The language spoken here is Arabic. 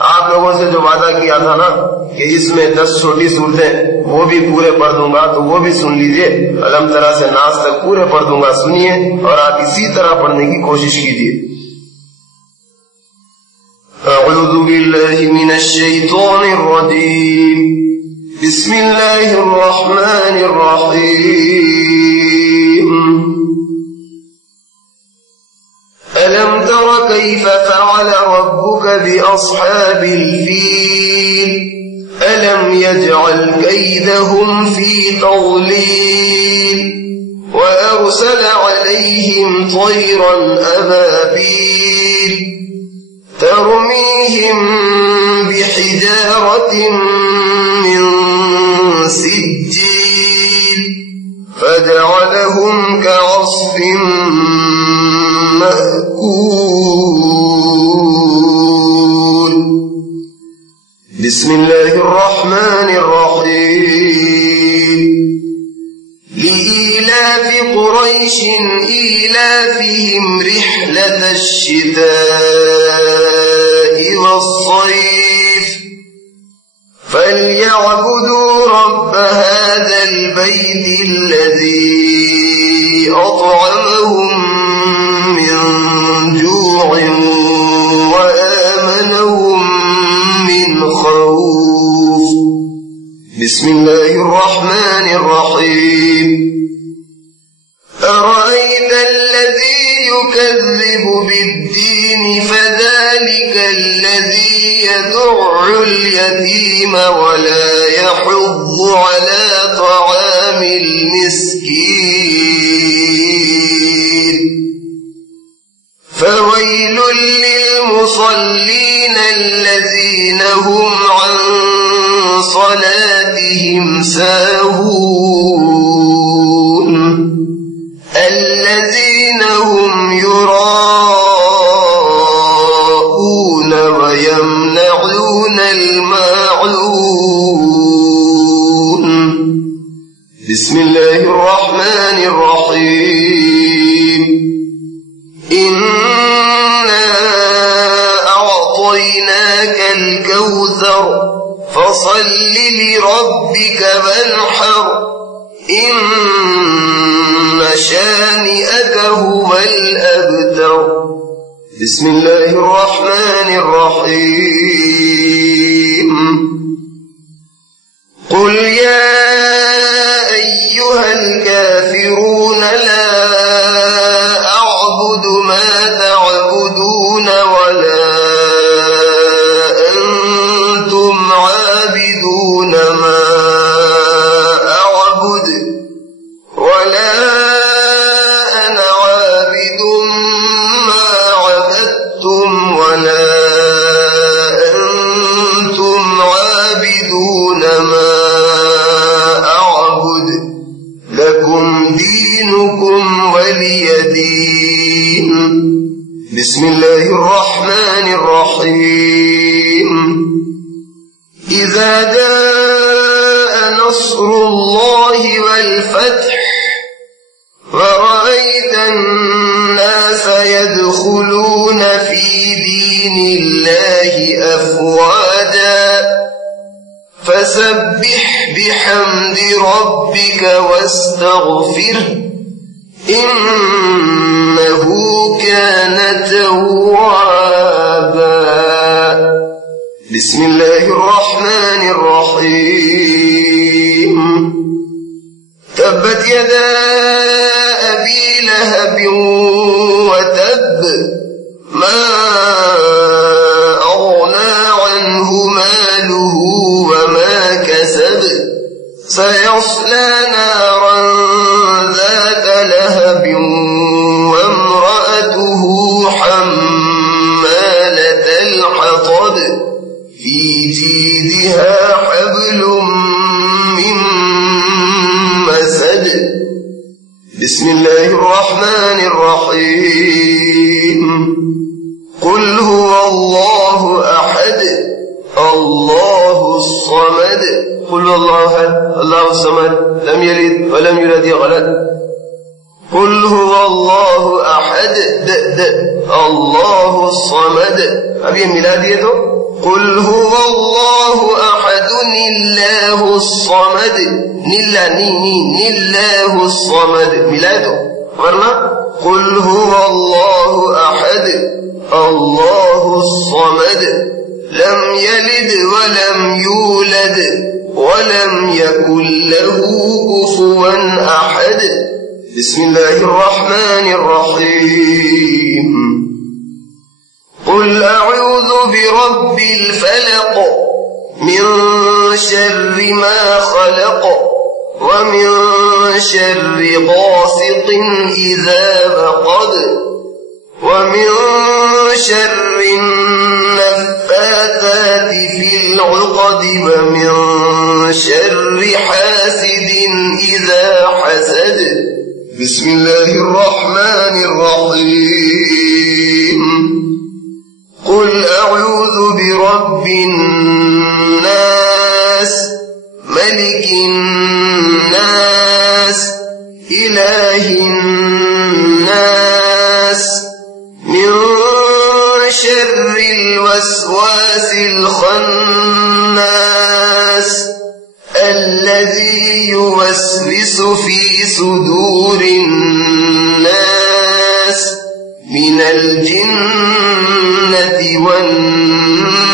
आप लोगों से जो वादा किया था ना कि इसमें 10 छोटी सूरतें वो भी पूरे पढ़ दूंगा, तो वो भी सुन लीजिए। अलम तरा से नास तक पूरे पढ़ दूंगा, सुनिए और आप इसी तरह पढ़ने की कोशिश कीजिए। अऊज़ु बिल्लाहि मिनश शैतानिर रजीम। बिस्मिल्लाहिर रहमानिर रहीम। अलम तरा कैफ फ़अल रब्बुक बिअस्हाबिल फ़ील अलम यजअल कैदहुम फ़ी तज़लील वअरसल अलैहिम तयरन अबाबील तरमीहिम बिहिजारतिन मिन सिज्जील फजअलहुम कअस्फिन मअकूल। बिस्मिल्लाहिर रहमानिर रहीम। लिईलाफि कुरैशिन ईलाफिहिम रिह्लतश शिताइ वस्सैफ फल्यअबुदू रब्ब हाज़ल बैतिल्लज़ी अत्'अमहुम मिन जू'इन वआमनहुम मिन खौफ। बिस्मिल्लाहिर रहमानिर रहीम। अरअयत الذي يكذب بالدين فذلك الذي يدع اليتيم ولا يحض على طعام المسكين فويل للمصلين الذين هم عن صلاتهم ساهون الذين هم يراءون ويمنعون الماعون. بسم الله الرحمن الرحيم. إنا أعطيناك الكوثر فصل لربك وانحر إن شانئك هو الأبتر. بسم الله الرحمن الرحيم. قل يا أيها الكافرون لا أعبد ما تعبدون ولا أنتم عابدون ما أعبد ولا أنا عابد ما عبدتم ولا أنتم عابدون ما أعبد لكم دينكم ولي دين. بسم الله الرحمن الرحيم. إذا جاء نصر الله والفتح ورأيت الناس يدخلون في دين الله أفواجا فسبح بحمد ربك واستغفره إنه كان توابا. بسم الله الرحمن الرحيم. تبت يدا أبي لهب وتب ما أغنى عنه ماله وما كسب سيصلى نارا ذات لهب وامرأته حمالة الحطب في جيدها حبل من مسد. بسم الله الرحمن الرحيم. قل هو الله أحد الله الصمد قل هو الله أحد الله الصمد لم يلد ولم يولد ولد. قل هو الله أحد الله الصمد. अब ये मिला दिए तो قل هو الله أحد الله الصمد الله الصمد ميلاده ورنا قل هو الله أحد الله الصمد لم يلد ولم يولد ولم يكن له كفوا أحد بسم الله الرحمن الرحيم قل أعوذ برب الفلق من شر ما خلق ومن شر غاسق إذا وقب ومن شر النفاثات في العقد ومن شر حاسد إذا حسد بسم الله الرحمن الرحيم قل أعوذ برب الناس ملك الناس إله الناس من شر الوسواس الخناس الذي يوسوس في صدور الناس من الجنة والناس